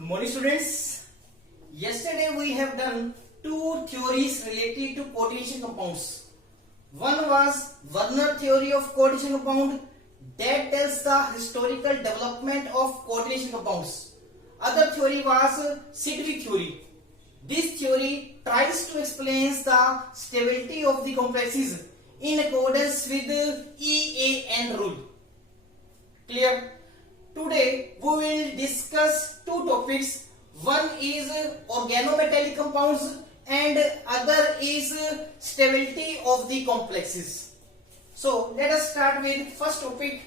Good morning, students. Yesterday we have done two theories related to coordination compounds. One was Werner theory of coordination compound that tells the historical development of coordination compounds. Other theory was Sidgwick theory. This theory tries to explain the stability of the complexes in accordance with EAN rule. Clear? Today we will discuss two topics. One is organometallic compounds and other is stability of the complexes. So let us start with first topic,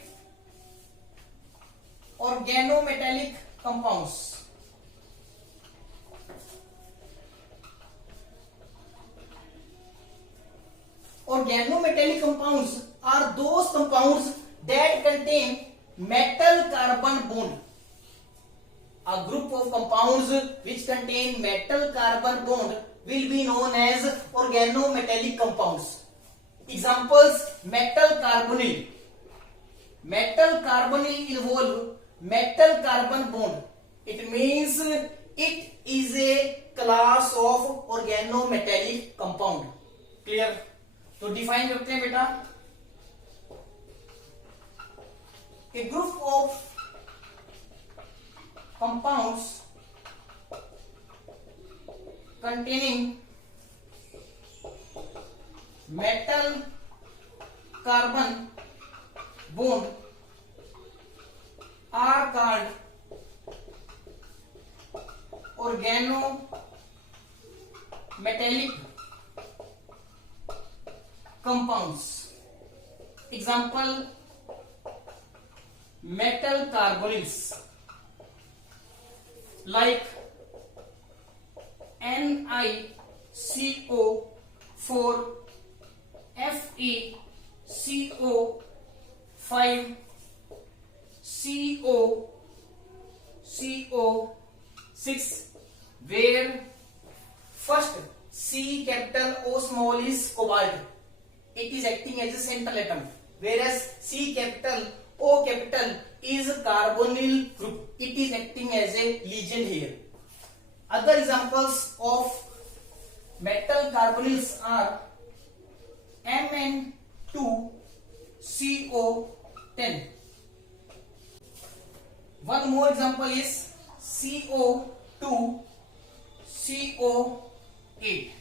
organometallic compounds. Organometallic compounds are those compounds that contain metal carbon bond. A group of compounds which contain metal carbon bond will be known as organometallic compounds. Examples: metal carbonyl. Metal carbonyl involve metal carbon bond. It means it is a class of organometallic compound. Clear? तो define करते हैं बेटा. A group of compounds containing metal carbon bond are called organometallic compounds. Example: metal carbonyls like NiCO4, FeCO5, CO6, where first C capital O small is cobalt. It is acting as a central atom, whereas C capital O capital is carbonyl group. It is acting as a ligands here. Other examples of metal carbonyls are Mn2CO10. One more example is CO2CO8.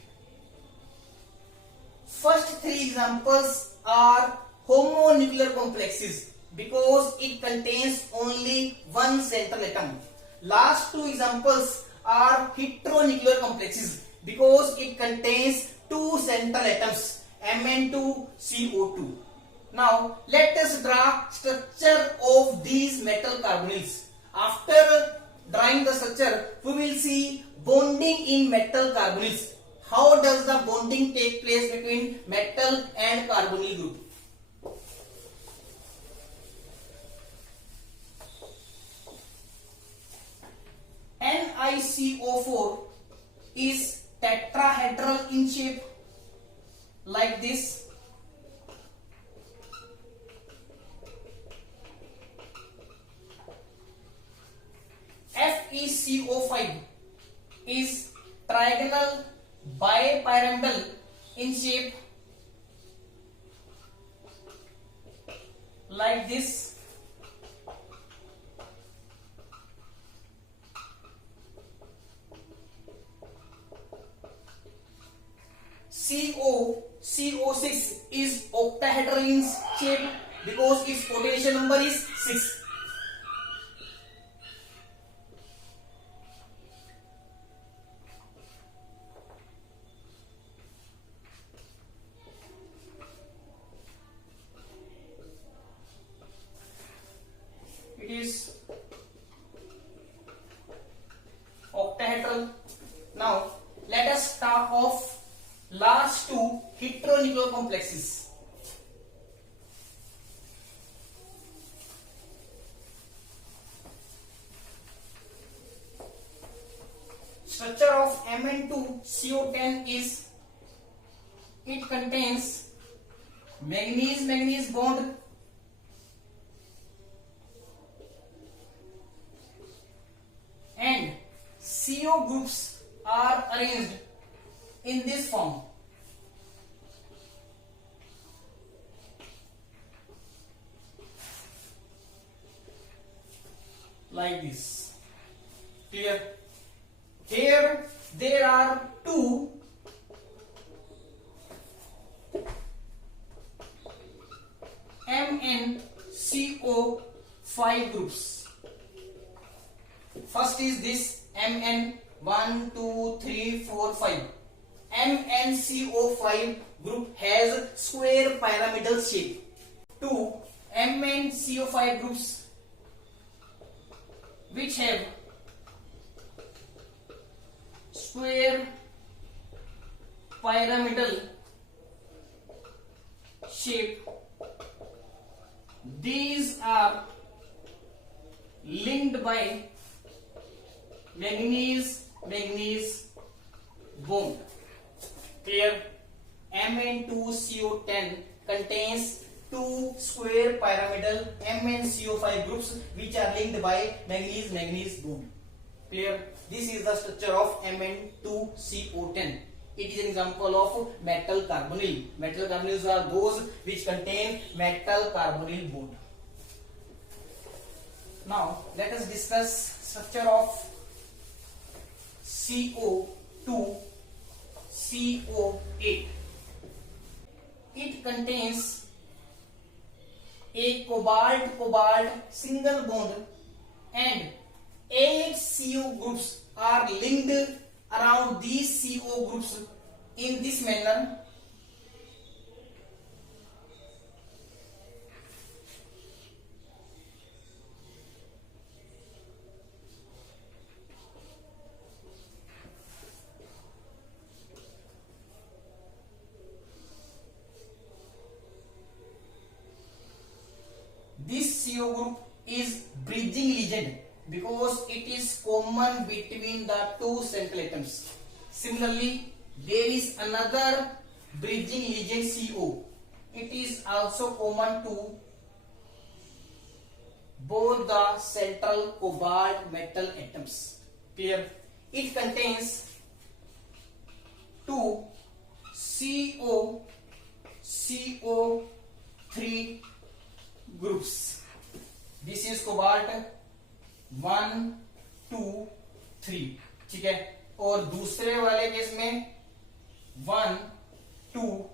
First three examples are homonuclear complexes because it contains only one central atom. Last two examples are heteronuclear complexes because it contains two central atoms, Mn2CO2. Now let us draw structure of these metal carbonyls. After drawing the structure, we will see bonding in metal carbonyls. How does the bonding take place between metal and carbonyl group? NiCO4 is tetrahedral in shape like this. FeCO5 is trigonal bipyramidal in shape like this. CO6 is octahedral in shape because its potential number is 6. It is octahedral. Now let us talk of last two heteronuclear complexes. Structure of Mn2CO10 is, it contains manganese bond and CO groups are arranged in this form. Like this. Clear? Here there are two MnCO5 groups. First is this Mn 1, 2, 3, 4, 5. MnCO5 group has square pyramidal shape. Two MnCO5 groups which have square pyramidal shape, these are linked by manganese bond. Clear? Mn2CO10 contains two square pyramidal MnCO5 groups which are linked by manganese bond. Clear? This is the structure of Mn2CO10. It is an example of metal carbonyl. Metal carbonyls are those which contain metal carbonyl bond. Now let us discuss structure of CO2CO8. It contains a cobalt single bond and 8 CO groups are linked around these CO groups in this manner. This CO group is bridging legend because it is common between the two central atoms. Similarly, there is another bridging legend CO. It is also common to both the central cobalt metal atoms. Clear? It contains two CO3 groups. This is cobalt 1, 2, 3. ठीक है? और दूसरे वाले case में 1, 2,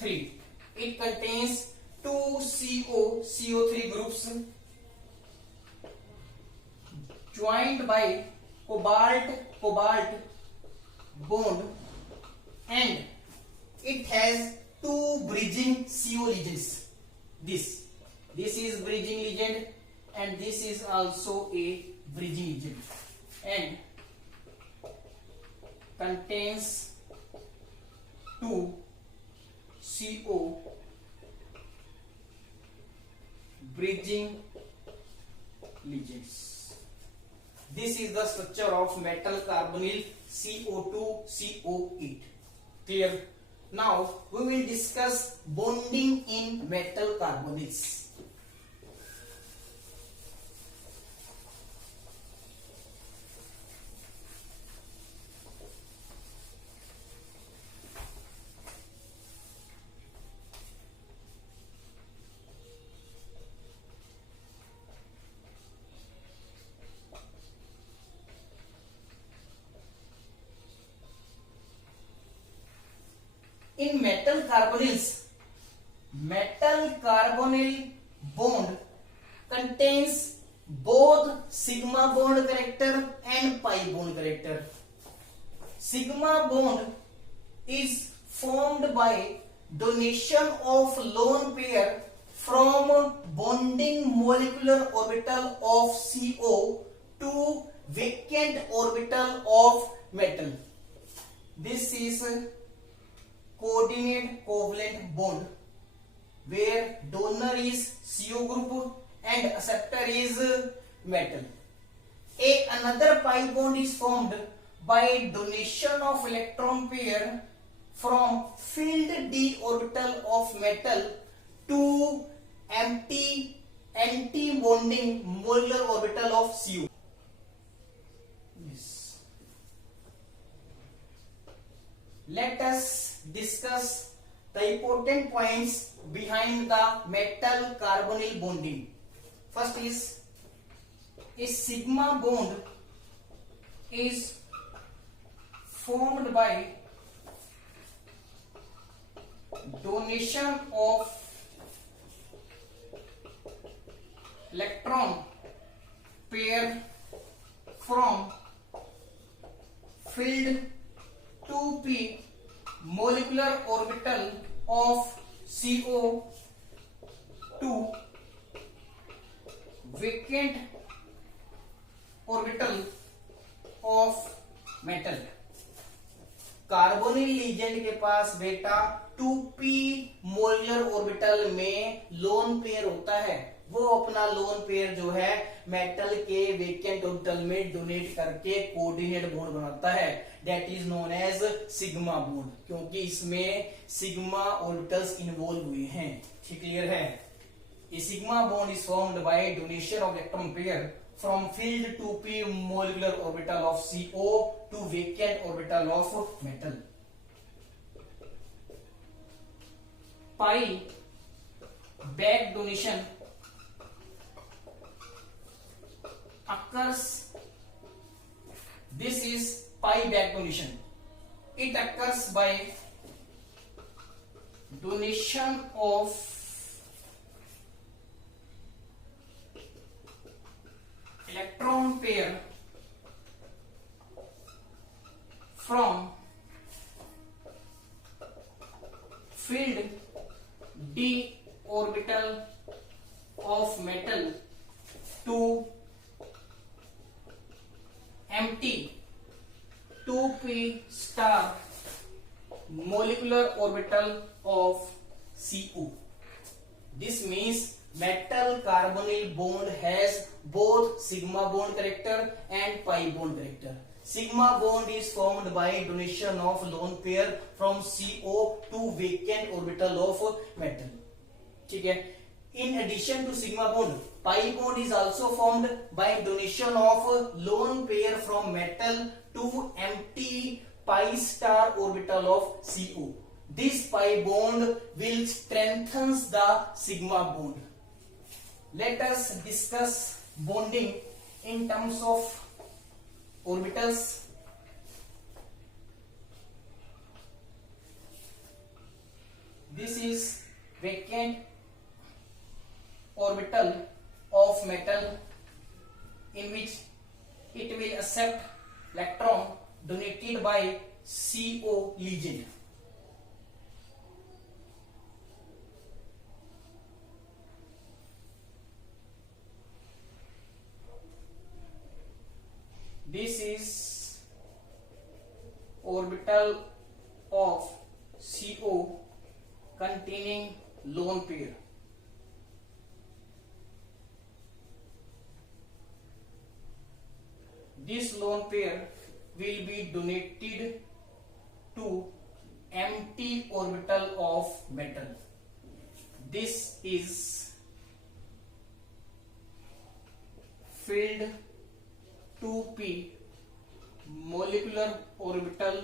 3. It contains two CO3 groups joined by cobalt bond, and it has two bridging CO legends. This is bridging legend and this is also a bridging legend and contains two CO bridging legends. This is the structure of metal carbonyl CO2CO8. Clear? Now we will discuss bonding in metal carbonyls. In metal carbonyls, metal carbonyl bond contains both sigma bond character and pi bond character. Sigma bond is formed by donation of lone pair from bonding molecular orbital of CO to vacant orbital of metal. This is coordinate covalent bond where donor is CO group and acceptor is metal. Another pi bond is formed by donation of electron pair from filled d orbital of metal to empty anti-bonding molar orbital of CO. Yes. let us discuss the important points behind the metal carbonyl bonding. First is a sigma bond is formed by donation of electron pair from filled 2p molecular orbital of CO to vacant orbital of metal. Carbonyl legend के पास बेटा 2p molar orbital में lone pair होता है, वो अपना lone pair जो है metal के वेकेंट ऑर्बिटल में डोनेट करके कोऑर्डिनेट बॉन्ड बनाता है, that is known as sigma bond, क्योंकि इसमें सिग्मा ऑर्बिटल्स इन्वॉल्व हुए हैं। ठीक क्लियर है? A sigma bond is formed by donation of electron pair from filled 2p molecular orbital of CO to vacant orbital of metal. Pi back donation occurs. This is pi back donation. It occurs by donation of electron pair from filled d orbital of metal to empty 2p star molecular orbital of CO. This means metal carbonyl bond has both sigma bond character and pi bond character. Sigma bond is formed by donation of lone pair from CO to vacant orbital of metal. ठीक है? In addition to sigma bond, pi bond is also formed by donation of lone pair from metal to empty pi star orbital of CO. This pi bond will strengthens the sigma bond. Let us discuss bonding in terms of orbitals. This is vacant orbital of metal in which it will accept electron donated by CO ligand. This is orbital of CO containing lone pair. This lone pair will be donated to empty orbital of metal. This is filled 2p molecular orbital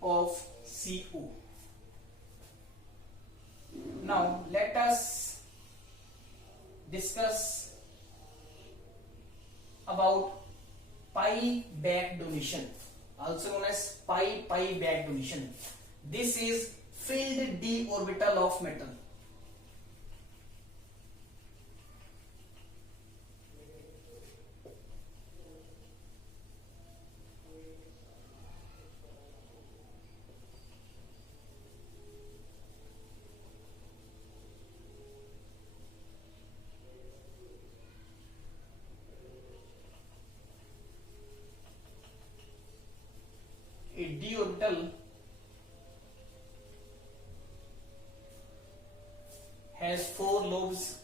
of CO. Now let us discuss about pi back donation, also known as pi back donation. This is filled d orbital of metal. A d orbital has 4 lobes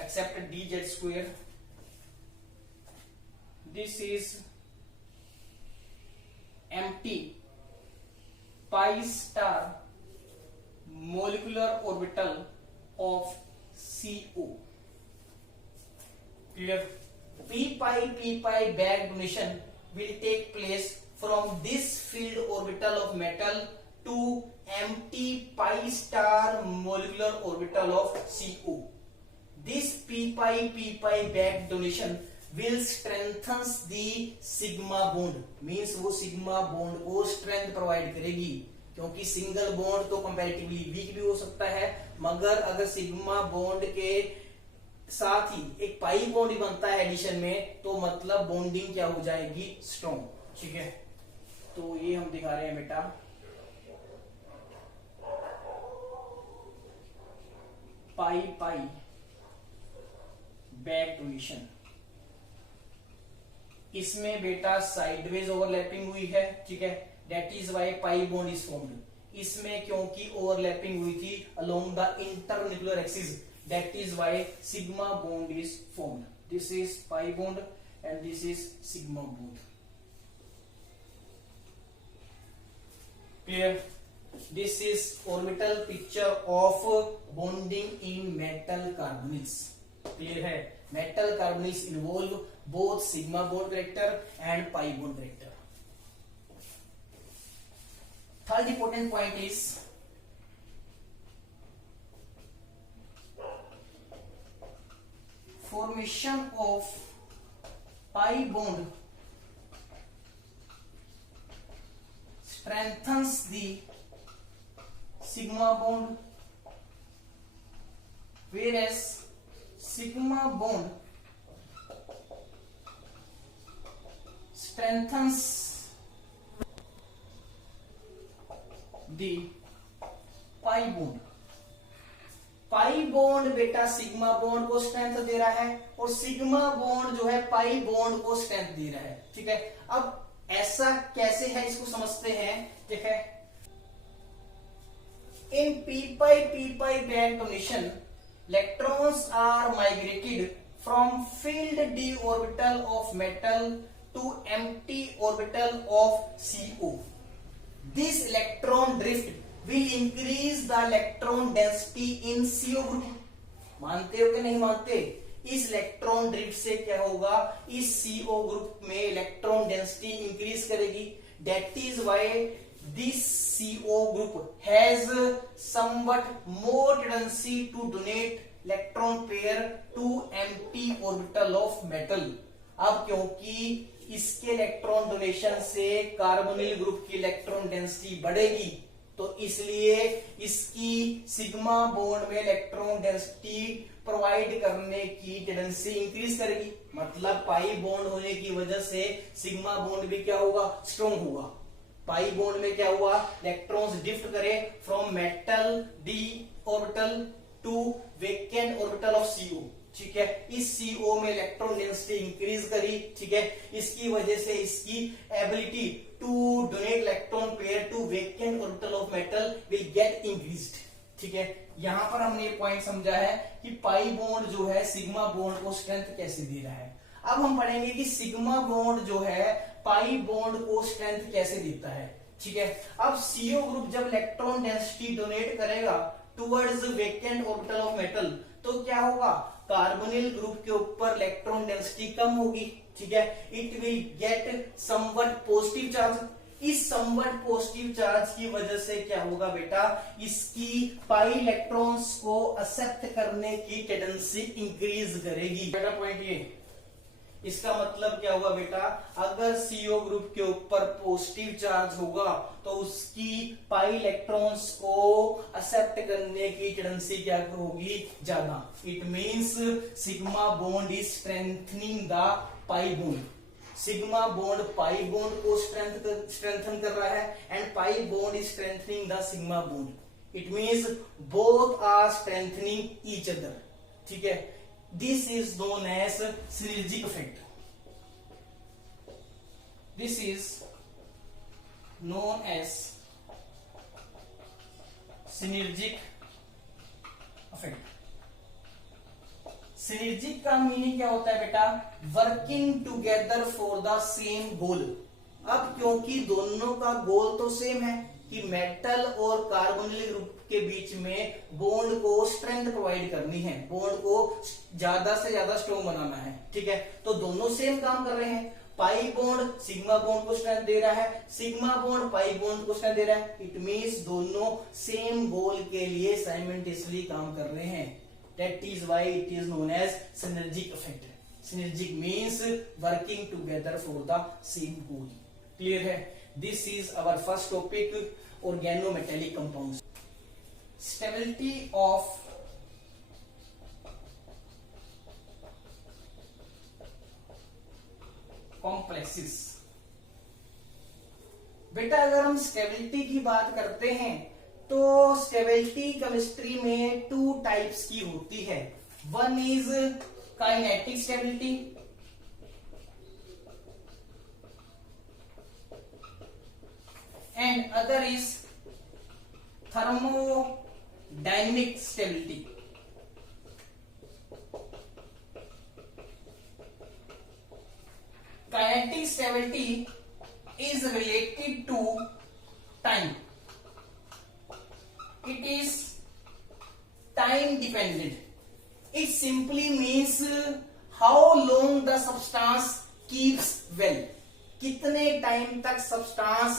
except dz square. This is empty pi star molecular orbital of CO. Clear? P pi back donation will take place from this filled orbital of metal to empty pi star molecular orbital of CO. This p pi back donation will strengthens the sigma bond, means वो sigma bond को strength provide करेगी, क्योंकि single bond तो comparatively week भी हो सकता है, मगर अगर सिग्मा बॉन्ड के साथ ही एक पाई बॉन्ड ही बनता है एडिशन में, तो मतलब बॉन्डिंग क्या हो जाएगी, स्ट्रॉन्ग। ठीक है, तो ये हम दिखा रहे हैं बेटा पाई पाई बैक डोनेशन। इसमें बेटा साइडवेज ओवरलैपिंग हुई है, ठीक है, that is why pi bond is formed. इसमें क्योंकि ओवरलैपिंग हुई थी along the internuclear axis, that is why sigma bond is formed. This is pi bond and this is sigma bond. Clear? This is orbital picture of bonding in metal carbonyls. Clear है? Metal carbonyls involve both sigma bond character and pi bond character. Third important point is formation of pi bond strengthens the sigma bond, whereas sigma bond strengthens the pi bond. Pi bond बेटा sigma bond को strength दे रहा है और sigma bond जो है पाई bond को strength दे रहा है। ठीक है, अब ऐसा कैसे है इसको समझते हैं। ठीक है, in p pi back donation electrons are migrated from filled d orbital of metal to empty orbital of CO. This electron drift will increase the electron density in CO group. मानते हो कि नहीं मानते? इस इलेक्ट्रॉन ड्रिफ्ट से क्या होगा, इस CO ग्रुप में इलेक्ट्रॉन डेंसिटी इंक्रीज करेगी। That is why this CO group has somewhat more tendency to donate electron pair to empty orbital of metal. अब क्योंकि इसके इलेक्ट्रॉन डोनेशन से कार्बोनिल ग्रुप की इलेक्ट्रॉन डेंसिटी बढ़ेगी, तो इसलिए इसकी सिग्मा बॉन्ड में इलेक्ट्रॉन डेंसिटी प्रोवाइड करने की टेंडेंसी इंक्रीज करेगी। मतलब पाई बॉन्ड होने की वजह से सिग्मा बॉन्ड भी क्या होगा, स्ट्रॉन्ग होगा। पाई बॉन्ड में क्या हुआ, इलेक्ट्रॉन्स ड्रिफ्ट करे from metal d orbital to vacant orbital of CO। ठीक है, इस CO में इलेक्ट्रॉन डेंसिटी इंक्रीज करी। ठीक है, इसकी वजह से इसकी ability to donate electron pair to vacant orbital of metal will get increased. ठीक है, यहां पर हमने ये पॉइंट समझा है कि पाई बॉन्ड जो है सिग्मा बॉन्ड को स्ट्रेंथ कैसे दे रहा है। अब हम पढ़ेंगे कि सिग्मा बॉन्ड जो है पाई बॉन्ड को स्ट्रेंथ कैसे देता है। ठीक है, अब CO ग्रुप जब इलेक्ट्रॉन डेंसिटी डोनेट करेगा towards vacant orbital of metal, तो क्या होगा, कार्बोनिल ग्रुप के ऊपर इलेक्ट्रॉन डेंसिटी कम होगी। ठीक है, it will get somewhat positive charge. इस समवट पॉजिटिव चार्ज की वजह से क्या होगा बेटा, इसकी पाई इलेक्ट्रॉन्स को एक्सेप्ट करने की टेंडेंसी इंक्रीज करेगी। बेटा पॉइंट ये, इसका मतलब क्या होगा बेटा, अगर CO ग्रुप के ऊपर पॉजिटिव चार्ज होगा तो उसकी पाई इलेक्ट्रॉन्स को एक्सेप्ट करने की टेंडेंसी क्या होगी, ज्यादा। It means sigma bond is strengthening the pi bond. Sigma bond pi bond को स्ट्रेंथन कर रहा है and pi bond is strengthening the sigma bond. It means both are strengthening each other. ठीक है, this is known as synergic effect. This is known as synergic effect. synergic का meaning क्या होता है बेटा, working together for the same गोल। अब क्योंकि दोनों का गोल तो सेम है कि मेटल और कार्बोनिल ग्रुप के बीच में बॉन्ड को स्ट्रेंथ प्रोवाइड करनी है, बॉन्ड को ज्यादा से ज्यादा स्ट्रॉन्ग बनाना है। ठीक है, तो दोनों सेम काम कर रहे हैं। पाई बॉन्ड सिग्मा बॉन्ड को स्ट्रेंथ दे रहा है, सिग्मा बॉन्ड पाई बॉन्ड को स्ट्रेंथ दे रहा है। इट मींस दोनों सेम गोल के लिए साइमल्टेनियसली काम कर रहे हैं। That is why it is known as synergic effect. Synergic means working together for the same goal. Clear है? This is our first topic, organometallic compounds. Stability of complexes. बेटा अगर हम स्टेबिलिटी की बात करते हैं तो स्टेबिलिटी केमिस्ट्री में टू टाइप्स की होती है। One is kinetic stability and other is thermodynamic stability. Kinetic stability is related to time. It is time dependent. It simply means how long the substance keeps well. कितने time तक substance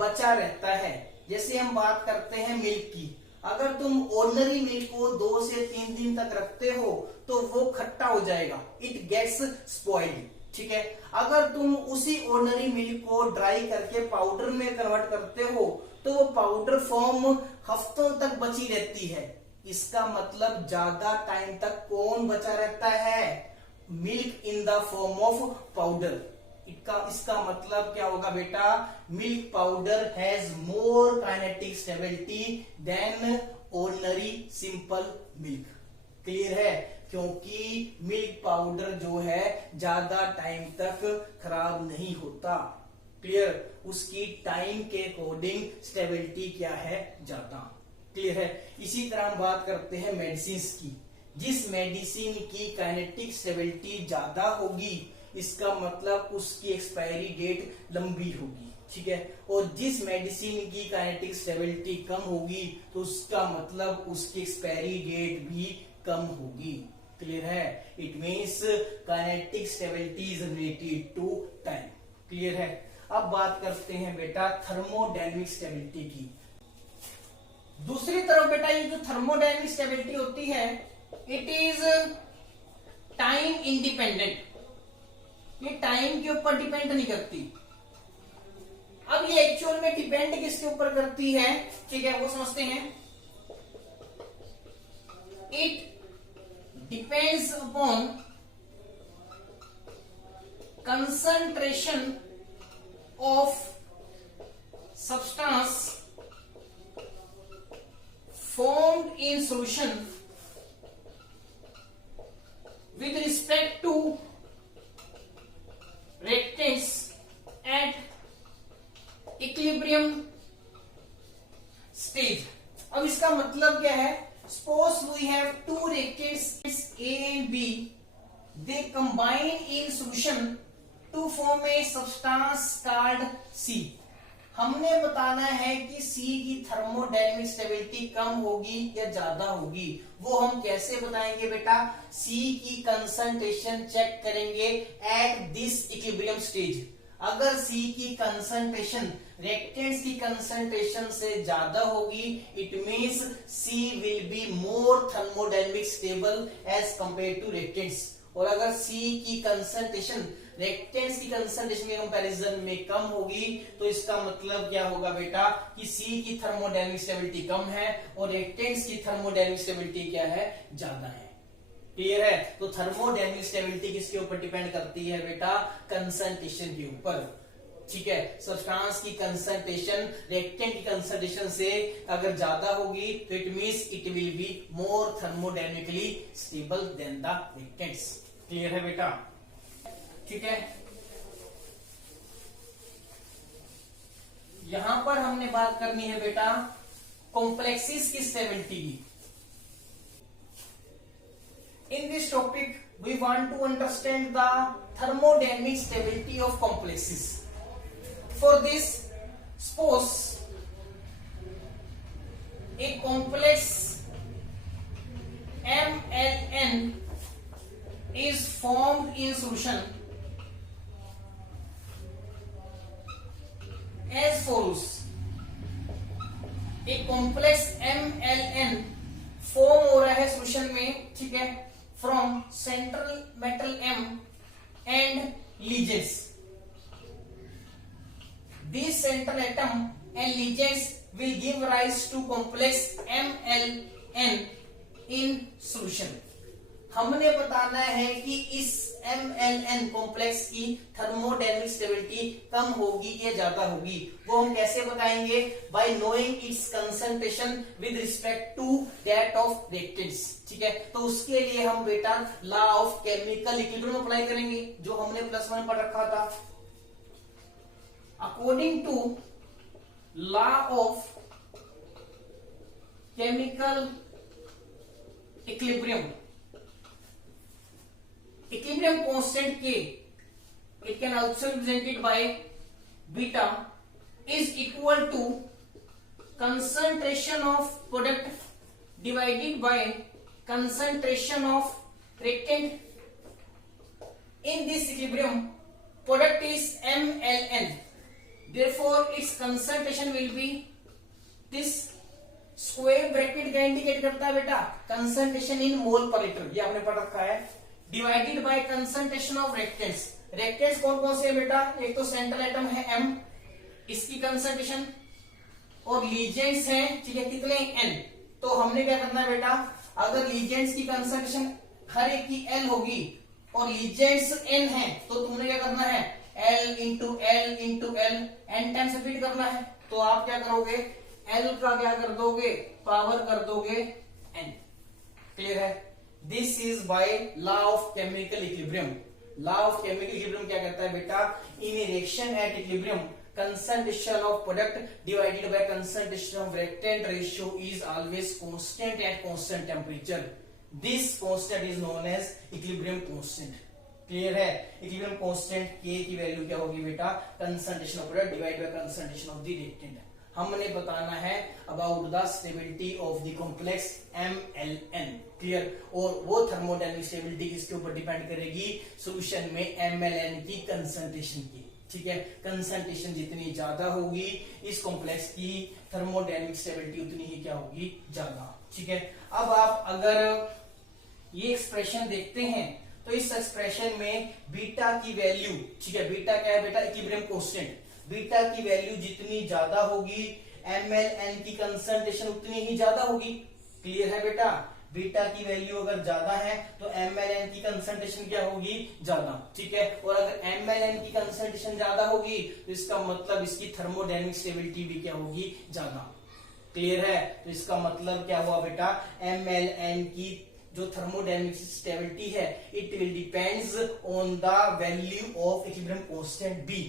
बचा रहता है। जैसे हम बात करते हैं मिल्क की, अगर तुम ऑर्डिनरी मिल्क को 2 से 3 दिन तक रखते हो तो वो खट्टा हो जाएगा, इट गेट्स स्पॉइल्ड। ठीक है, अगर तुम उसी ऑर्डिनरी मिल्क को ड्राई करके पाउडर में कन्वर्ट करते हो तो वो पाउडर फॉर्म हफ्तों तक बची रहती है। इसका मतलब ज्यादा टाइम तक कौन बचा रहता है? Milk in the form of powder. इसका मतलब क्या होगा बेटा? Milk powder has more kinetic stability then ordinary simple milk. Clear है? क्योंकि मिल्क पाउडर जो है ज्यादा टाइम तक खराब नहीं होता। क्लियर? उसकी टाइम के अकॉर्डिंग स्टेबिलिटी क्या है? ज्यादा। क्लियर है? इसी तरह हम बात करते हैं मेडिसिन की। जिस मेडिसिन की काइनेटिक स्टेबिलिटी ज्यादा होगी इसका मतलब उसकी एक्सपायरी डेट लंबी होगी। ठीक है, और जिस मेडिसिन की काइनेटिक स्टेबिलिटी कम होगी तो उसका मतलब उसकी एक्सपायरी डेट भी कम होगी। क्लियर है? It means kinetic stability is related to time. Clear है? अब बात करते हैं बेटा थर्मोडायनेमिक स्टेबिलिटी की। दूसरी तरफ बेटा ये जो थर्मोडायनेमिक स्टेबिलिटी होती है इट इज टाइम इंडिपेंडेंट। ये टाइम के ऊपर डिपेंड नहीं करती। अब ये एक्चुअल में डिपेंड किसके ऊपर करती है? ठीक है, वो समझते हैं। It depends upon concentration of substance formed in solution with respect to reactants at equilibrium stage। अब इसका मतलब क्या है? Suppose we have two reactants A and B. They combine in solution to form a substance called C. हमने बताना है कि C की थर्मोडायनेमिक स्टेबिलिटी कम होगी या ज्यादा होगी। वो हम कैसे बताएंगे बेटा? C की कंसंट्रेशन चेक करेंगे एट दिस इक्विलिब्रियम स्टेज। अगर C की कंसंट्रेशन रिएक्टेंट्स की कंसंट्रेशन से ज्यादा होगी it means C will be more thermodynamic stable as compare to reactants. और अगर C की कंसंट्रेशन रिएक्टेंट्स की कंसंट्रेशन के कंपैरिजन में कम होगी तो इसका मतलब क्या होगा बेटा? कि C की थर्मोडायनेमिक स्टेबिलिटी कम है और रिएक्टेंट्स की थर्मोडायनेमिक स्टेबिलिटी क्या है? ज्यादा है। क्लियर है? तो थर्मोडायनेमिक स्टेबिलिटी किसके ऊपर डिपेंड करती है बेटा? कंसंट्रेशन के ऊपर। ठीक है, सब्सटेंस की कंसंट्रेशन रिएक्टेंट की कंसंट्रेशन से अगर ज्यादा होगी तो it means it will be more thermodynamically stable then the reactants. Clear है बेटा? ठीक है, यहां पर हमने बात करनी है बेटा कॉम्प्लेक्सेस की स्टेबिलिटी की। In this topic, we want to understand the thermodynamic stability of complexes. For this, suppose a complex MLN is formed in solution as फोरूस एक कॉम्प्लेक्स MLN फॉर्म हो रहा है सोल्यूशन में, ठीक है, from central metal M and legends. This central atom and legends will give rise to complex MLN in solution. हमने बताना है कि इस MLN कॉम्प्लेक्स की थर्मोडायनेमिक स्टेबिलिटी कम होगी या ज्यादा होगी. वो हम कैसे बताएंगे? By knowing its concentration with respect to that of reactants. ठीक है, तो उसके लिए हम बेटा law of chemical equilibrium apply करेंगे जो हमने +1 पढ़ रखा था. According to law of chemical equilibrium constant K, it can also be represented by beta is equal to concentration of product divided by concentration of reactant. In this equilibrium product is MLN, therefore its concentration will be this. Square bracket क्या indicate करता है बेटा? Concentration in मोल पर litre, ये आपने पढ़ रखा है. Divided by concentration of reactants. Reactants कौन कौन से है बेटा? एक तो सेंट्रल एटम है M, इसकी कंसंट्रेशन, और लीजेंड्स है, ठीक है, कितने? N. तो हमने क्या करना है बेटा? अगर लीजेंड्स की कंसंट्रेशन हर एक की L होगी और लीजेंड्स N है, तो तुमने क्या करना है? L into L N times repeat करना है. तो आप क्या करोगे? L का क्या कर दोगे? पावर कर दोगे N. क्लियर है? This is by law of chemical equilibrium. Law of chemical equilibrium क्या कहता है बेटा? In reaction at equilibrium concentration of product divided by concentration of reactant ratio is always constant at constant temperature. This constant is known as equilibrium constant. Clear है? Equilibrium constant K की value क्या होगी बेटा? Concentration of product divide by concentration of the reactant. हमने बताना है about the stability of the complex MLN. Clear? और वो थर्मोडायनेमिक स्टेबिलिटी किसके ऊपर डिपेंड करेगी? सॉल्यूशन में MLN की कंसंट्रेशन की. ठीक है, कंसंट्रेशन जितनी ज्यादा होगी इस कॉम्प्लेक्स की थर्मोडायनेमिक स्टेबिलिटी उतनी ही क्या होगी? ज्यादा. ठीक है, अब आप अगर ये एक्सप्रेशन देखते हैं तो इस एक्सप्रेशन में बीटा की वैल्यू, ठीक है, बीटा क्या है बेटा? Equilibrium constant. बीटा की वैल्यू जितनी ज्यादा होगी MLN की कंसंट्रेशन उतनी ही ज्यादा होगी. क्लियर है बेटा? बीटा की वैल्यू अगर ज्यादा है तो MLN की कंसंट्रेशन क्या होगी? ज्यादा. ठीक है, और अगर MLN की कंसंट्रेशन ज्यादा होगी तो इसका मतलब इसकी थर्मोडायनेमिक स्टेबिलिटी भी क्या होगी? ज्यादा. क्लियर है? तो इसका मतलब क्या हुआ बेटा? MLN की जो थर्मोडायनेमिक स्टेबिलिटी है it will depends on the value of equilibrium constant B.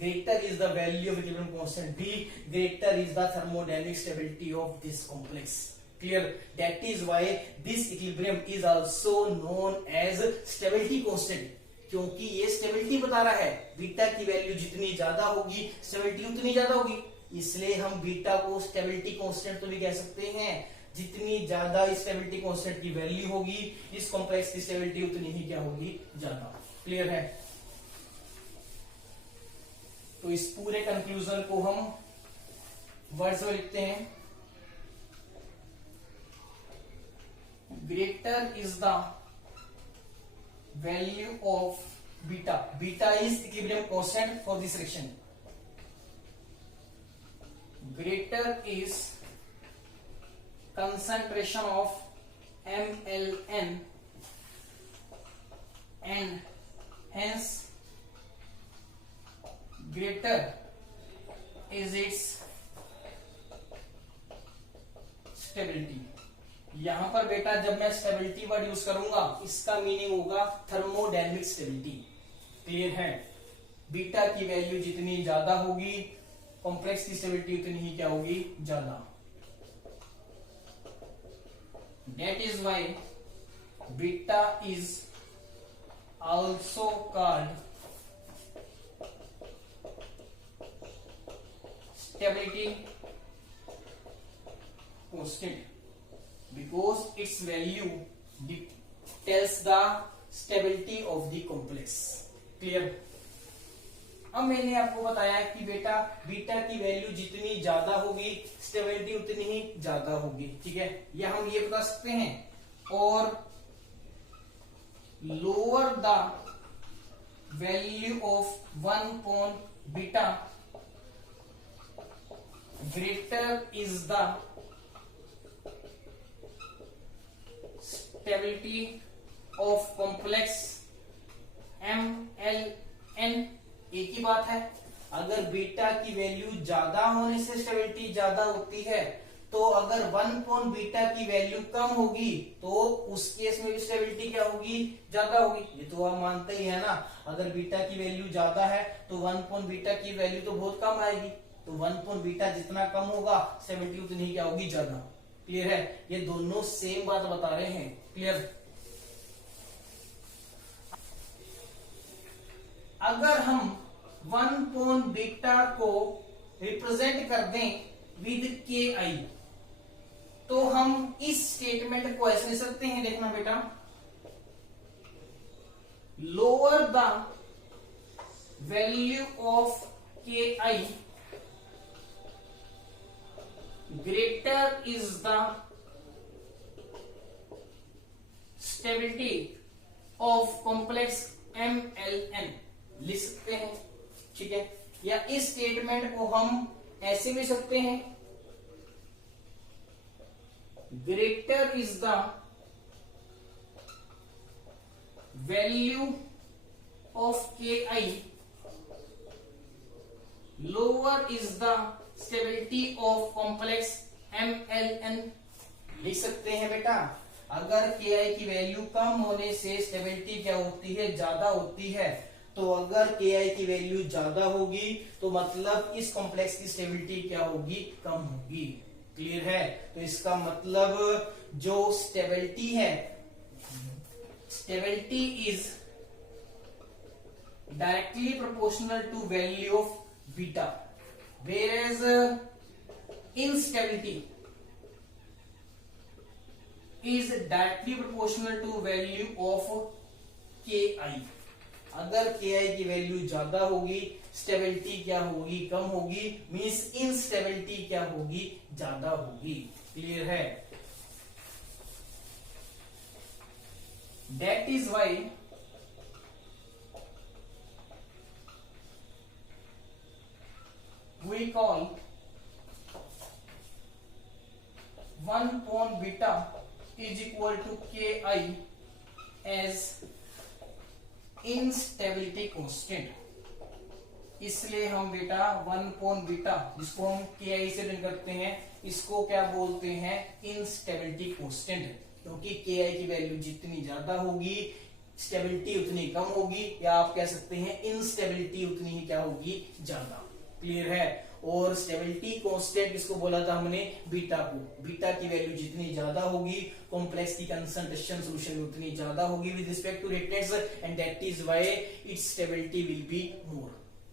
greater is the value of equilibrium constant B, greater is the thermodynamic stability of this complex. Clear? That is why this equilibrium is also known as stability constant. क्योंकि ये stability बता रहा है, beta की value जितनी ज्यादा होगी stability उतनी ज्यादा होगी. इसलिए हम बीटा को स्टेबिलिटी कांस्टेंट तो भी कह सकते हैं. जितनी ज्यादा स्टेबिलिटी कांस्टेंट की वैल्यू होगी इस कॉम्प्लेक्स की स्टेबिलिटी उतनी ही क्या होगी? ज्यादा. क्लियर है? तो इस पूरे कंक्लूजन को हम वर्ड्स में लिखते हैं. Greater is the value of beta. Beta is equilibrium constant for this reaction. Greater is concentration of MLN and hence greater is its stability. यहां पर बेटा जब मैं स्टेबिलिटी वर्ड यूज करूंगा इसका मीनिंग होगा थर्मोडायनेमिक स्टेबिलिटी. क्लियर है? Beta की वैल्यू जितनी ज्यादा होगी कॉम्प्लेक्स की स्टेबिलिटी उतनी ही क्या होगी? ज्यादा. That is why beta is also called stability constant because its value tells the stability of the complex. Clear? अब मैंने आपको बताया कि बेटा बीटा की वैल्यू जितनी ज्यादा होगी स्टेबिलिटी उतनी ही ज्यादा होगी, ठीक है, या हम ये बता सकते हैं। और lower the value of 1 upon beta greater is the stability of complex MLN। एक ही बात है, अगर बीटा की वैल्यू ज्यादा होने से स्टेबिलिटी ज्यादा होती है, तो अगर 1 upon बीटा की वैल्यू कम होगी तो उस केस में भी स्टेबिलिटी क्या होगी, ज्यादा होगी। ये तो आप मानते ही है ना, अगर बीटा की वैल्यू ज्यादा है तो 1 upon बीटा की वैल्यू तो बहुत कम आएगी, तो 1 upon बीटा जितना कम होगा स्टेबिलिटी उतनी ही क्या होगी, ज्यादा। क्लियर है, ये दोनों सेम बात बता रहे हैं। क्लियर। अगर हम 1 upon बीटा को रिप्रेजेंट कर दें विद KI, तो हम इस स्टेटमेंट को ऐसे लिख सकते हैं, देखना बेटा, lower the value of KI greater is the stability of complex MLN लिख सकते हैं, ठीक है। या इस स्टेटमेंट को हम ऐसे भी सकते हैं, greater is the value of KI lower is the stability of complex MLN लिख सकते हैं बेटा। अगर KI की वैल्यू कम होने से स्टेबिलिटी क्या होती है, ज्यादा होती है, तो अगर KI की वैल्यू ज्यादा होगी तो मतलब इस कॉम्प्लेक्स की स्टेबिलिटी क्या होगी, कम होगी। क्लियर है, तो इसका मतलब जो स्टेबिलिटी है, stability is directly proportional to value of beta, whereas instability is directly proportional to value of KI। अगर KI की वैल्यू ज्यादा होगी स्टेबिलिटी क्या होगी, कम होगी, मींस इनस्टेबिलिटी क्या होगी, ज्यादा होगी। क्लियर है, that is why we call 1 upon beta is equal to KI as instability constant। इसलिए हम बेटा 1 upon बीटा जिसको हम KI से डिनोट करते हैं, इसको क्या बोलते हैं, इंस्टेबिलिटी कांस्टेंट। क्योंकि KI की वैल्यू जितनी ज्यादा होगी स्टेबिलिटी उतनी कम होगी, या आप कह सकते हैं इंस्टेबिलिटी उतनी ही क्या होगी, ज्यादा। क्लियर है, और स्टेबिलिटी कांस्टेंट किसको बोला था हमने, बीटा को। बीटा की वैल्यू जितनी ज्यादा होगी कॉम्प्लेक्स की कंसंट्रेशन सॉल्यूशन में उतनी ज्यादा होगी विद रिस्पेक्ट टू रेटनेस, and that is why its stability will be more.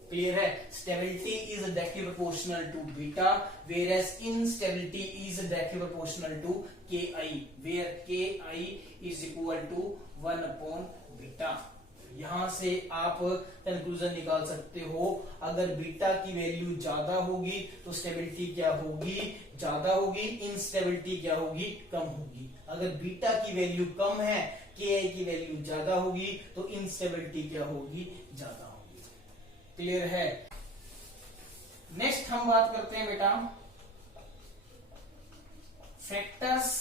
Clear है, stability is directly proportional to beta, whereas instability is directly proportional to KI, where KI is equal to 1 upon beta. यहां से आप conclusion निकाल सकते हो, अगर beta की value ज्यादा होगी तो स्टेबिलिटी क्या होगी, ज्यादा होगी, इनस्टेबिलिटी क्या होगी, कम होगी। अगर बीटा की वैल्यू कम है, KI की वैल्यू ज्यादा होगी, तो इनस्टेबिलिटी क्या होगी, ज्यादा होगी। क्लियर है, नेक्स्ट हम बात करते हैं बेटा factors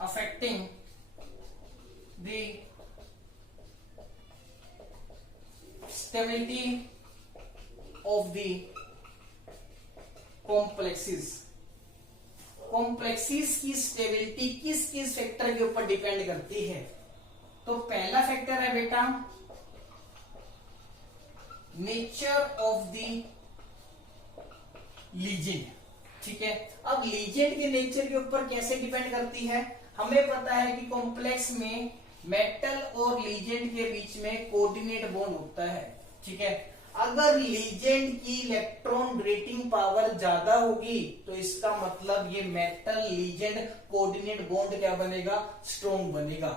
affecting the stability of the complexes। Complexes की स्टेबिलिटी किस किस फैक्टर के ऊपर डिपेंड करती है? तो पहला फैक्टर है बेटा नेचर ऑफ द लीजेंड। ठीक है, अब लीजेंड के नेचर के ऊपर कैसे डिपेंड करती है? हमें पता है कि कॉम्प्लेक्स में मेटल और लीजेंड के बीच में कोऑर्डिनेट बॉन्ड होता है। ठीक है, अगर लीजेंड की इलेक्ट्रॉन डोनेटिंग पावर ज्यादा होगी तो इसका मतलब ये मेटल लीजेंड कोऑर्डिनेट बॉन्ड क्या बनेगा, स्ट्रॉन्ग बनेगा।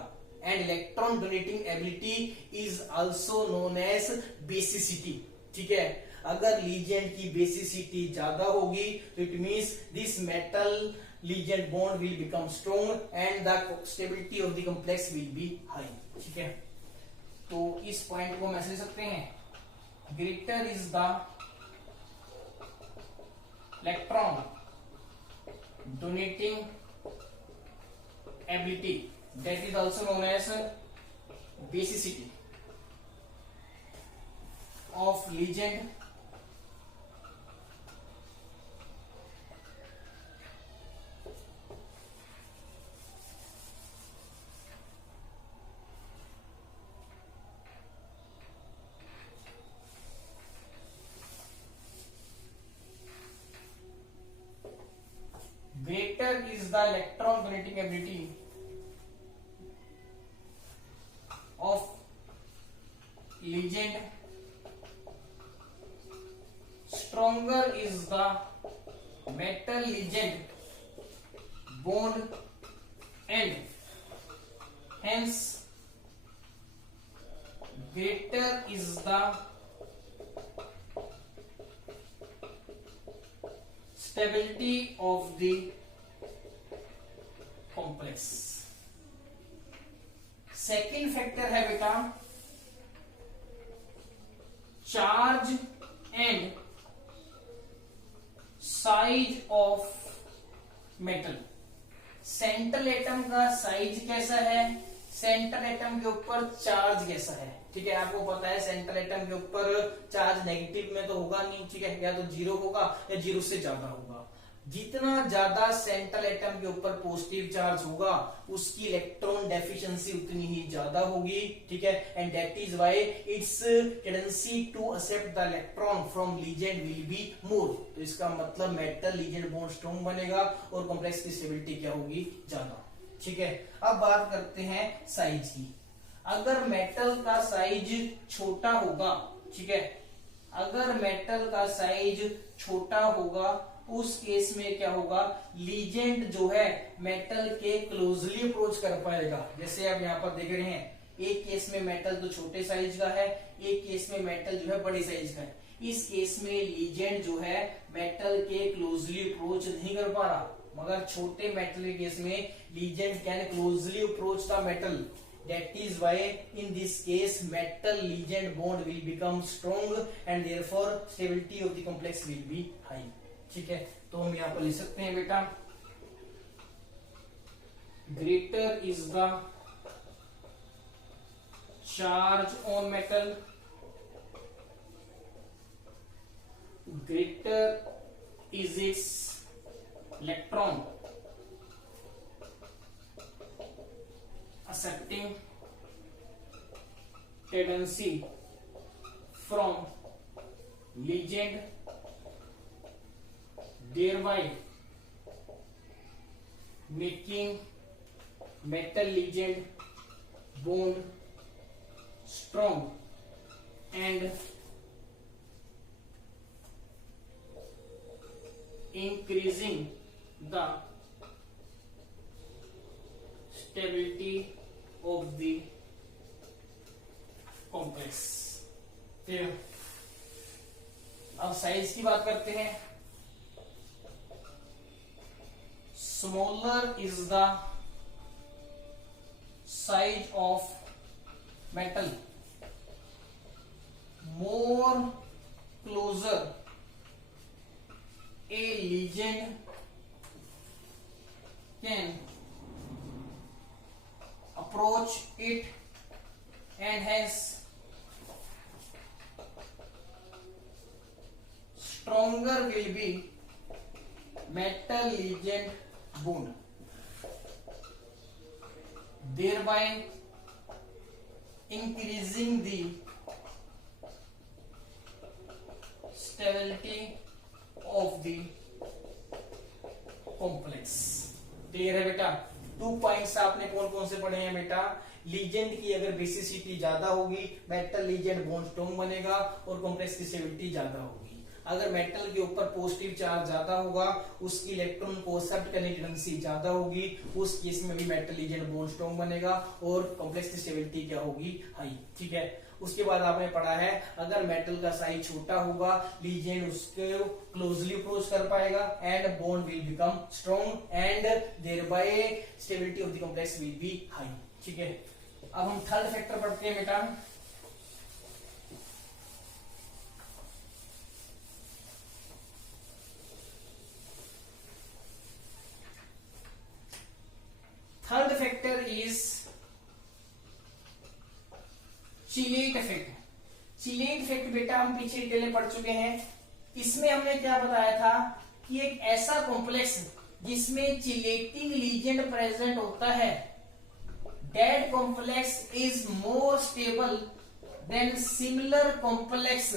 And electron donating ability is also known as basicity. ठीक है। अगर लीजेंड की बेसिसिटी ज्यादा होगी तो it means this metal ligand bond will become strong and the stability of the complex will be high. ठीक है, तो इस पॉइंट को हम ऐसे लिख सकते हैं, greater is the electron donating ability, that is also known as basicity of legend greater is the electron donating ability of legend, stronger is the metal legend bond and hence greater is the stability of the complex। Second factor है बेटा charge and size of metal. Central atom का size कैसा है, central atom के ऊपर charge कैसा है। ठीक है, आपको पता है सेंट्रल एटम के ऊपर चार्ज नेगेटिव में तो होगा नहीं, ठीक है, या तो जीरो होगा या जीरो से ज्यादा होगा। जितना ज्यादा सेंट्रल एटम के ऊपर पॉजिटिव चार्ज होगा उसकी इलेक्ट्रॉन डेफिशिएंसी उतनी ही ज्यादा होगी। ठीक है, and that is why its tendency to accept the electron from ligand will be more. तो इसका मतलब मेटल लीजेंड बॉन्ड स्ट्रॉन्ग बनेगा और कॉम्प्लेक्स की स्टेबिलिटी क्या होगी, ज्यादा। ठीक है, अब बात करते हैं साइज की। अगर मेटल का साइज छोटा होगा, ठीक है, अगर मेटल का साइज छोटा होगा उस केस में क्या होगा, लीजेंड जो है मेटल के क्लोजली अप्रोच कर पाएगा। जैसे आप यहाँ पर देख रहे हैं, एक केस में मेटल तो छोटे साइज का है, एक केस में मेटल जो है बड़े साइज का है। इस केस में लीजेंड जो है मेटल के क्लोजली अप्रोच नहीं कर पा रहा, मगर छोटे मेटल के केस में legend can closely approach the metal. That is why in this case metal legend bond will become strong and therefore stability of the complex will be high। ठीक है, तो हम यहां पर लिख सकते हैं बेटा greater is the charge on metal, greater is its electron accepting tendency from legend, thereby making metal legend bond strong and increasing the stability of the complex। फिर अब साइज की बात करते हैं। Smaller is the size of metal, more closer a legend can approach it and hence stronger will be metal legend bond, thereby increasing the stability of the complex. Clear है बेटा? 2 points आपने कौन कौन से पढ़े हैं बेटा? लीजेंड की अगर बेसिसिटी ज्यादा होगी मेटल लीजेंड बॉन्ड स्ट्रॉन्ग बनेगा और कॉम्प्लेक्स की स्टेबिलिटी ज्यादा होगी। अगर मेटल के ऊपर पॉजिटिव चार्ज ज्यादा होगा उसकी इलेक्ट्रॉन को एक्सेप्ट करने की टेंडेंसी ज्यादा होगी, उस केस में भी मेटल लीजेंड बॉन्ड स्ट्रॉन्ग बनेगा और कॉम्प्लेक्स की स्टेबिलिटी क्या होगी, हाई। ठीक है, उसके बाद आपने पढ़ा है अगर मेटल का साइज छोटा होगा लीजेंड उसको क्लोजली अप्रोच कर पाएगा and bond will become strong and thereby stability of the complex will be high. ठीक है, अब हम थर्ड फैक्टर पढ़ते हैं बेटा। Third factor is chelate effect. Chelate effect बेटा हम पीछे डिटेल में पढ़ चुके हैं। इसमें हमने क्या बताया था कि एक ऐसा कॉम्प्लेक्स जिसमें चिलेटिंग लीजेंड प्रेजेंट होता है, that complex is more stable then similar complex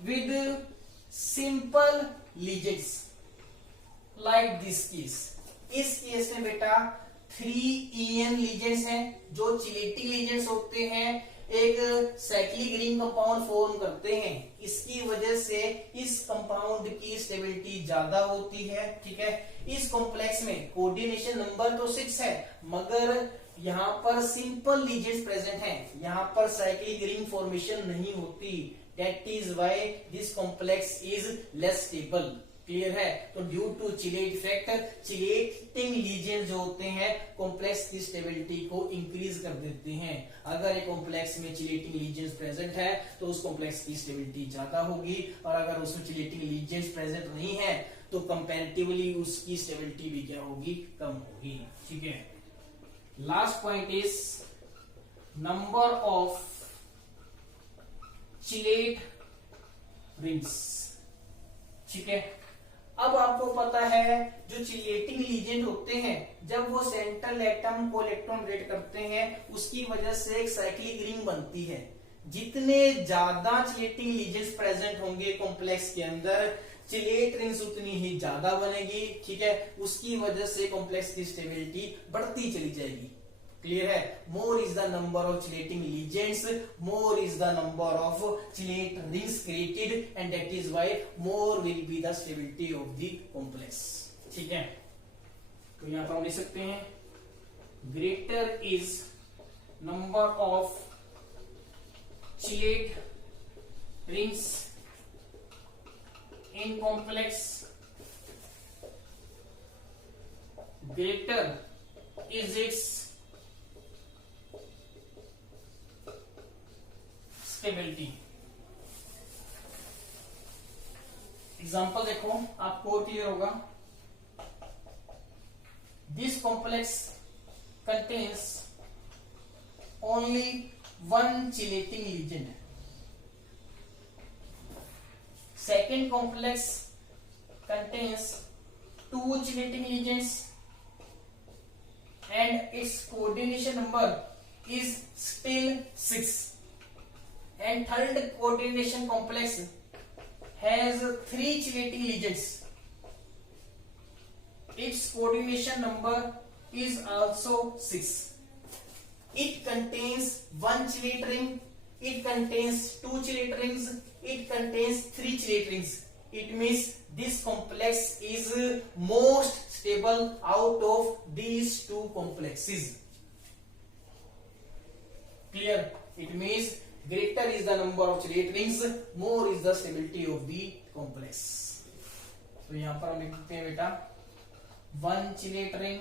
with simple legends like this case. इस केस में बेटा 3En लीजेंड्स हैं जो चिलेटिंग लीजेंड्स होते हैं, एक साइक्लिक रिंग कंपाउंड फॉर्म करते हैं। इसकी वजह से इस कंपाउंड की स्टेबिलिटी ज्यादा होती है। ठीक है, इस कॉम्प्लेक्स में कोऑर्डिनेशन नंबर तो 6 है मगर यहाँ पर सिंपल लीजेंड्स प्रेजेंट हैं, यहाँ पर साइक्लिक रिंग फॉर्मेशन नहीं होती। That is why this complex is less stable. Clear है? तो due to chelate effect chelating ligand जो होते हैं कॉम्प्लेक्स की स्टेबिलिटी को इंक्रीज कर देते हैं। अगर एक कॉम्प्लेक्स में चिलेटिंग लीजेंड्स प्रेजेंट है तो उस कॉम्प्लेक्स की स्टेबिलिटी ज्यादा होगी और अगर उसमें चिलेटिंग लीजेंड्स प्रेजेंट नहीं है तो कंपैरेटिवली उसकी स्टेबिलिटी भी क्या होगी, कम होगी। ठीक है, last point is number of chelate rings. ठीक है, अब आपको पता है जो चिलेटिंग लीजेंड होते हैं जब वो सेंट्रल एटम को इलेक्ट्रॉन रेट करते हैं उसकी वजह से एक साइक्लिक रिंग बनती है। जितने ज्यादा चिलेटिंग लीजेंड्स प्रेजेंट होंगे कॉम्प्लेक्स के अंदर चिलेट रिंग्स उतनी ही ज्यादा बनेगी। ठीक है, उसकी वजह से कॉम्प्लेक्स की स्टेबिलिटी बढ़ती चली जाएगी। क्लियर है? More is the number of chelating legends, more is the number of chelate rings created and that is why more will be the stability of the complex. ठीक है, तो यहां पर हम लिख सकते हैं greater is number of chelate rings in complex, greater is its stability। Example देखो आपको क्लियर होगा। This complex contains only one chelating legend. Second complex contains two chelating agents and its coordination number is still 6, and third coordination complex has 3 chelating agents, its coordination number is also 6. It contains one chelate ring, it contains 2 chelate rings, it contains 3 chelate rings. It means this complex is most stable out of these two complexes. Clear? It means greater is the number of chelate rings, more is the stability of the complex. तो यहां पर हम लिख देते हैं बेटा 1 chelate ring,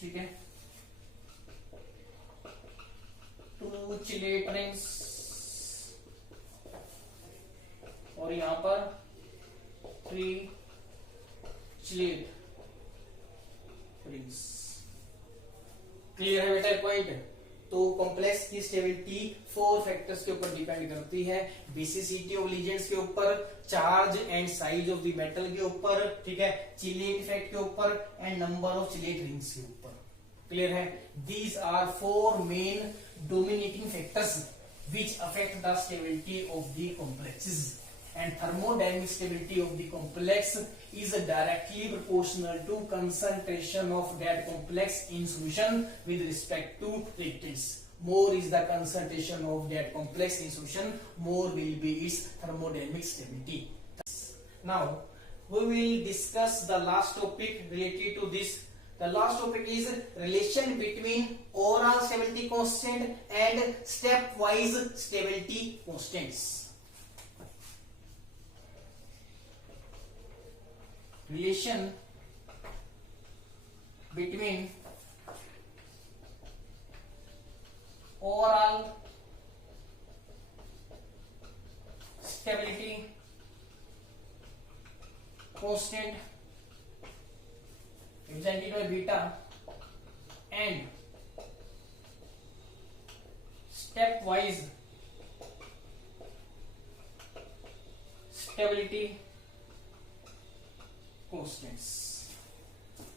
ठीक है, 2 chelate rings और यहां पर 3 chelate rings। क्लियर है बेटा पॉइंट? तो कॉम्प्लेक्स की स्टेबिलिटी 4 फैक्टर्स के ऊपर डिपेंड करती है। बेसिसिटी ऑफ लीजेंड्स के ऊपर, charge and size of the metal के ऊपर, ठीक है, चिलेट इफेक्ट के ऊपर and number of chelate rings के ऊपर। क्लियर है? These are 4 main dominating factors which affect the stability of the complexes, and thermodynamic stability of the complex is directly proportional to concentration of that complex in solution with respect to reactants. More is the concentration of that complex in solution, more will be its thermodynamic stability. Now we will discuss the last topic related to this The last topic is relation between overall stability constant and stepwise stability constants. Relation between overall stability constant represented by beta and stepwise stability constants.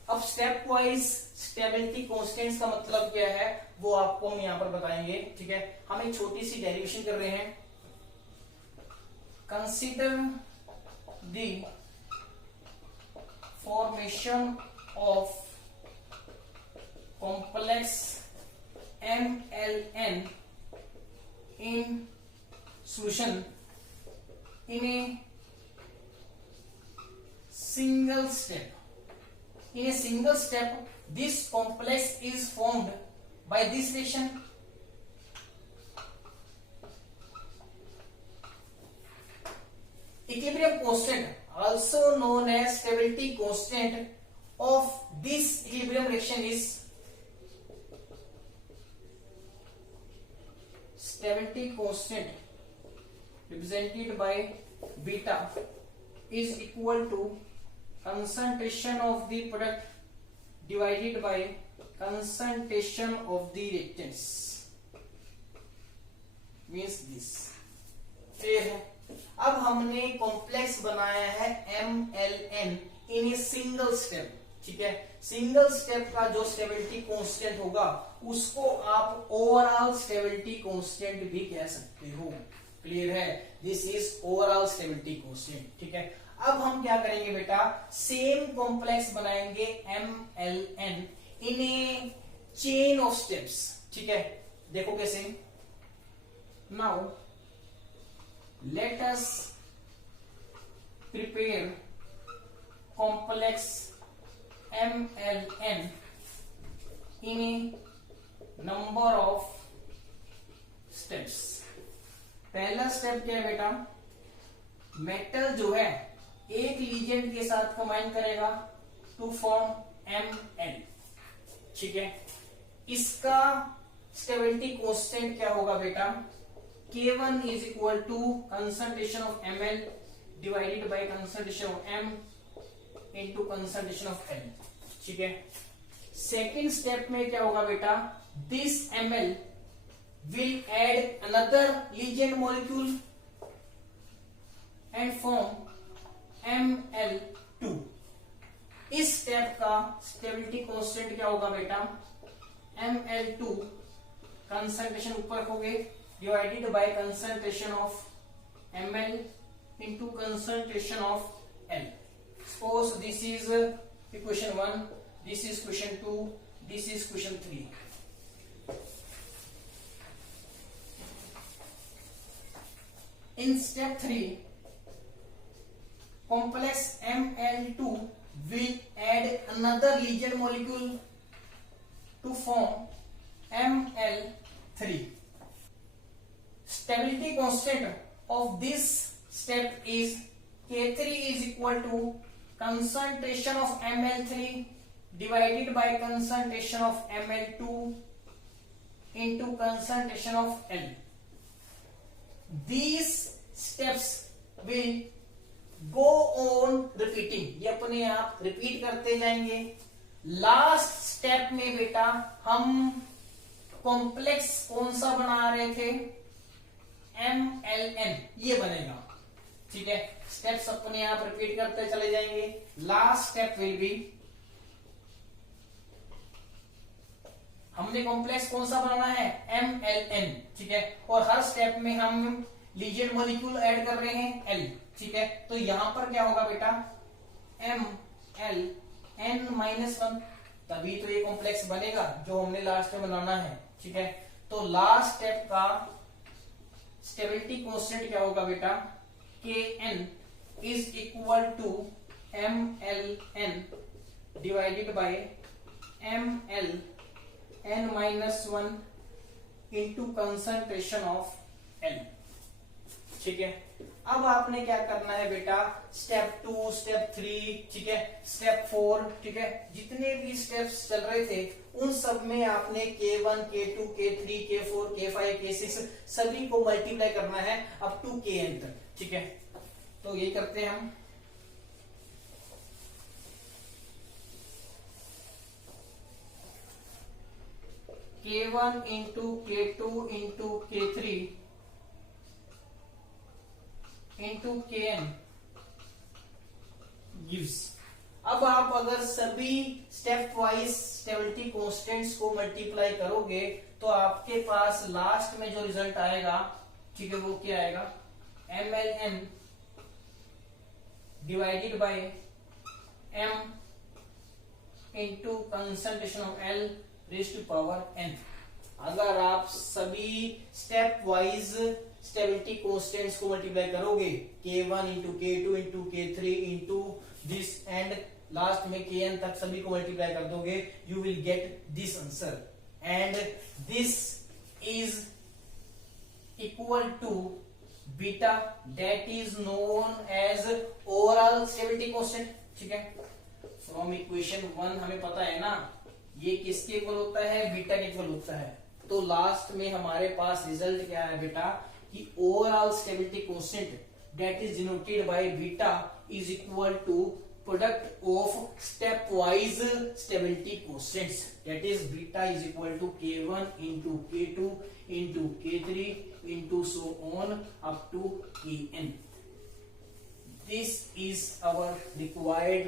अब step wise stability constants का मतलब क्या है वो आपको हम यहां पर बताएंगे. ठीक है, हम एक छोटी सी डेरिवेशन कर रहे हैं. Consider the formation of complex MLN in solution in a single step. In a single step, this complex is formed by this reaction. Equilibrium constant, also known as stability constant of this equilibrium reaction, is stability constant represented by beta is equal to concentration of the product divided by concentration of the reactants. Means this. Clear है. अब हमने complex बनाया है MLN in a single step. ठीक है, single step का जो stability constant होगा उसको आप ओवरऑल स्टेबिलिटी कांस्टेंट भी कह सकते हो. क्लियर है, this is overall stability constant. ठीक है, अब हम क्या करेंगे बेटा, सेम कॉम्प्लेक्स बनाएंगे MLN in A chain of steps. ठीक है, देखो कैसे. Now let us prepare complex MLN in a number of steps. पहला स्टेप क्या है बेटा, मेटल जो है एक लीजेंड के साथ कंबाइन करेगा टू फॉर्म Ml. ठीक है, इसका स्टेबिलिटी कांस्टेंट क्या होगा बेटा, K1 is equal to concentration of Ml divided by concentration of M into concentration of L. ठीक है, सेकेंड स्टेप में क्या होगा बेटा, this Ml will add another ligand molecule and form Ml2. इस स्टेप का स्टेबिलिटी कांस्टेंट क्या होगा बेटा, Ml2 कंसंट्रेशन ऊपर हो गए divided by concentration of Ml into concentration of L. Suppose this is equation 1, this is equation 2, this is equation 3. In step 3, complex Ml2 will add another Lejeune molecule to form Ml3. Stability constant of this step is K3 is equal to concentration of Ml3 divided by concentration of Ml2 into concentration of L. These steps will go on repeating. ये अपने आप repeat करते जाएंगे. Last step में बेटा हम complex कौन सा बना रहे थे, MLN, ये बनेगा. ठीक है, स्टेप्स अपने आप रिपीट करते चले जाएंगे. लास्ट स्टेप विल बी, हमने कॉम्प्लेक्स कौन सा बनाना है, MLN. ठीक है, और हर स्टेप में हम लीजेंड मॉलिक्यूल ऐड कर रहे हैं L. ठीक है, तो यहां पर क्या होगा बेटा, MLN-1, तभी तो ये कॉम्प्लेक्स बनेगा जो हमने लास्ट में बनाना है. ठीक है, तो लास्ट स्टेप का स्टेबिलिटी कांस्टेंट क्या होगा बेटा, Kn is equal to MLN divided by ml n-1 into concentration of L। ठीक है, अब आपने क्या करना है बेटा, स्टेप 2, स्टेप 3, ठीक है, स्टेप 4, ठीक है, जितने भी स्टेप्स चल रहे थे उन सब में आपने K1, K2, K3, K4, K5, K6 सभी को मल्टीप्लाई करना है अप टू Kn तक। ठीक है, तो ये करते हैं हम। K1 into K2 into K3 into Kn gives. अब आप अगर सभी स्टेप वाइज स्टेबिलिटी कांस्टेंट्स को मल्टीप्लाई करोगे तो आपके पास लास्ट में जो रिजल्ट आएगा, ठीक है, वो क्या आएगा, mln divided by m into concentration of L raise to power n। अगर आप सभी स्टेप वाइज स्टेबिलिटी कांस्टेंट्स को मल्टीप्लाई करोगे, K1 into K2 into K3 into this and last में Kn तक सभी को मल्टीप्लाई कर दोगे, you will get this answer and this is equal to beta that is known as overall stability constant. ठीक है, फ्रॉम इक्वेशन 1 हमें पता है ना ये किसके इक्वल होता है, बीटा के इक्वल होता है। तो लास्ट में हमारे पास रिजल्ट क्या है बेटा कि overall stability constant that is denoted by beta is equal to product of stepwise stability constants, that is beta is equal to K1 into K2 into K3 into so on up to Kn। This is our required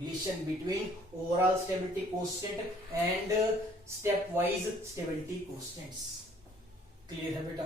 relation between overall stability constant and step wise stability constants। Clear है बेटा?